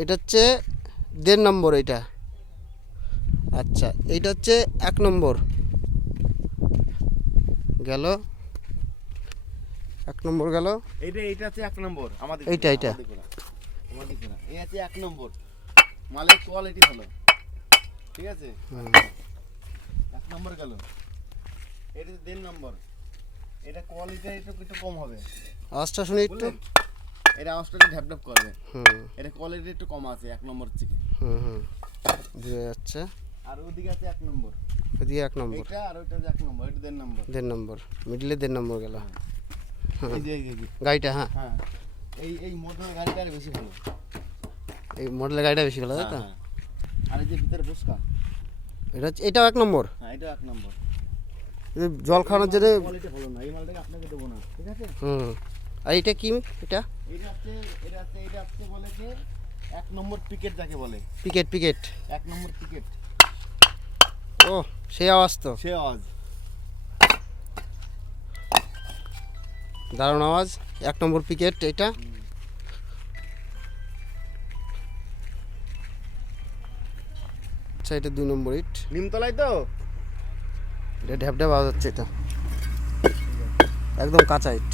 এটা হচ্ছে 1.5 নম্বর এইটা। আচ্ছা এইটা হচ্ছে 1 নম্বর গেল, 1 নম্বর গেল। এইটা হচ্ছে 1 নম্বর আমাদের। এইটা আমাদের না এই আছে 1 নম্বর, মালের কোয়ালিটি ভালো, ঠিক আছে। 1 নম্বর গেল। এটা 1.5 নম্বর, এটা কোয়ালিটি একটু কম হবে। আওয়াজটা শুনি একটু। এটা আওয়াজটা একটু ঢ্যাপ ঢ্যাপ করবে। এটা কোয়ালিটি একটু কম আছে 1 নম্বর থেকে। বুঝা যাচ্ছে। আর ওদিকে আছে 1 নম্বর, এদিকে 1 নম্বর, এটা আর ওইটা 1 নম্বর, এটা 1.5 নম্বর। 1.5 নম্বর, মিডলে 1.5 নম্বর গেল। এই যে গাড়িটা, হ্যাঁ হ্যাঁ, এই মডেলের গাড়িটা আর বেশি ভালো। এই মডেলের গাড়িটা বেশি ভালো, তাই তো? আর এই যে ভিতরে বসকা, এটাও 1 নম্বর। হ্যাঁ এটা 1 নম্বর। জল খাওয়ানোর জন্য কোয়ালিটি ভালো না, এই মালটাকে আপনাকে দেবো না, ঠিক আছে। আর এটা কি? এটা এটা হচ্ছে বলে যে 1 নম্বর পিকেট যাকে বলে। পিকেট 1 নম্বর পিকেট। ও সেই আওয়াজ তো, সে আওয়াজ দারুণ আওয়াজ। 1 নম্বর পিকেট এটা। আচ্ছা এটা 2 নম্বর ইট, নিমতলায় তো। এটা ঢ্যাপ ঢ্যাপ আওয়াজ হচ্ছে, এটা একদম কাঁচা ইট।